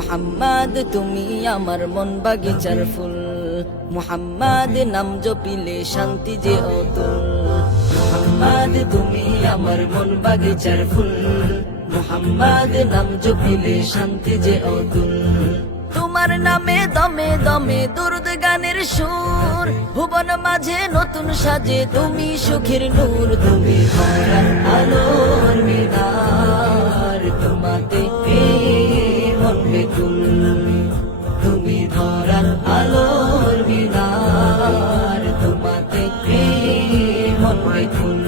মুহাম্মদ তুমি আমার মন বাগিচার ফুল, মুহাম্মদ নাম জপিলে শান্তি যে অতুল। মুহাম্মদ তুমি আমার মন বাগিচার ফুল, মুহাম্মদ নাম জপিলে শান্তি যে অতুল। তোমার নামে দমে দমে দুরুদ গানের সুর, ভুবন মাঝে নতুন সাজে তুমি সুখের নূর। তুমি ধরার আলোর মিনার, তোমাতে মন বেকুল। তুমি ধরার আলোর মিনার, তোমাতে মন বেকুল।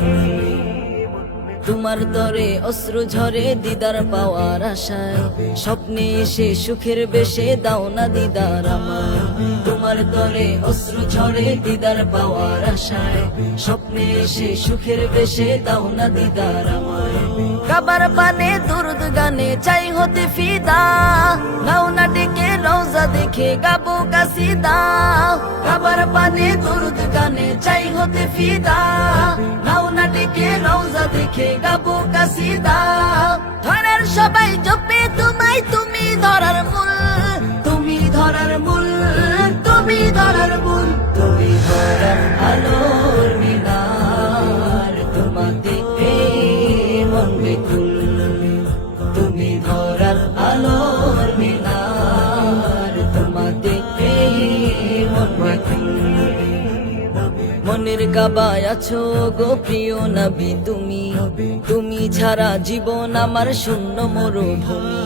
তোমার দরে অশ্রু ঝরে দিদার পাওয়ার আশায়, স্বপ্নে এসে সুখের বেশে দাও না দিদার আমায়। তোমার দরে অশ্রু ঝরে দিদার পাওয়ার আশায়, স্বপ্নে এসে সুখের বেশে দাও না দিদার আমায়। কাবার পানে দুরুদ গানে চাই হতে ফিদা, নাও না ডেকে রওজা দেখে গাবো কাসিদা। কাবার পানে দুরুদ গানে চাই হতে ফিদা, নাও না ডেকে রওজা দেখে গাবো কাসিদা। ধরার সবাই জপে তোমায়, তুমি ধরার মূল, তুমি ধরার মূল, তুমি ধরার মূল। তুমি ধরার আলোর মিনার, তোমাতে মন বেকুল। তুমি ধরার আলোর মিনার, তোমাতে মন বেকুল। মনের কাবায় আছো গো প্রিয় নবী তুমি, তুমি ছাড়া জীবন আমার শূন্য মরুভূমি।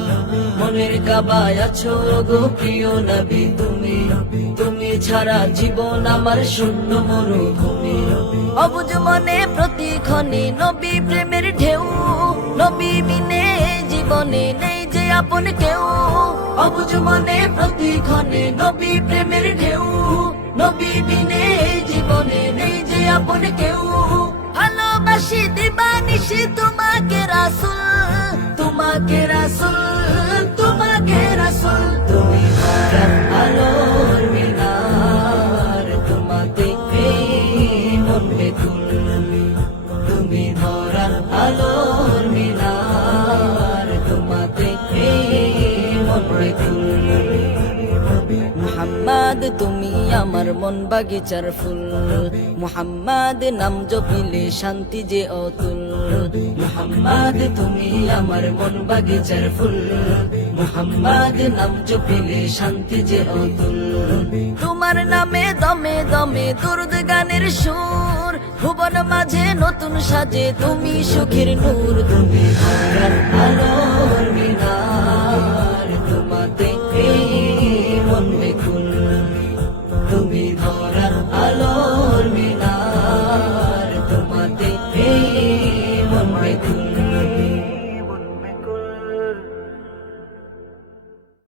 মনের কাবায় আছো গো প্রিয় নবী তুমি, তুমি ছাড়া জীবন আমার শূন্য মরুভূমি। অবুঝ মনে প্রতিক্ষণে নবী প্রেমের ঢেউ, নবী বিনে এই জীবনে নেই যে আপন কেউ। অবুঝ মনে প্রতিক্ষণে নবী প্রেমের ঢেউ, নবী বিনে এই জীবনে নেই যে আপন কেউ। ভালোবাসি দিবানিশি তোমাকে রাসূল, তোমাকে রাসূল, তোমাকে রাসূল। তুমি ধরার আলোর মিনার, তোমাতে মন বেকুল। তুমি ধরার আলোর মিনার, তোমাতে মন বেকুল। মুহাম্মদ তুমি আমার মন বাগিচার ফুল, মুহাম্মদ নাম জপিলে শান্তি যে অতুল। মুহাম্মদ তুমি আমার মন বাগিচার ফুল, মুহাম্মদ নাম জপিলে শান্তি যে অতুল। তোমার নামে দমে দমে দুরুদ গানের সুর, ভুবন মাঝে নতুন সাজে তুমি সুখের নূর। তুমি ধরার আলোর মিনার,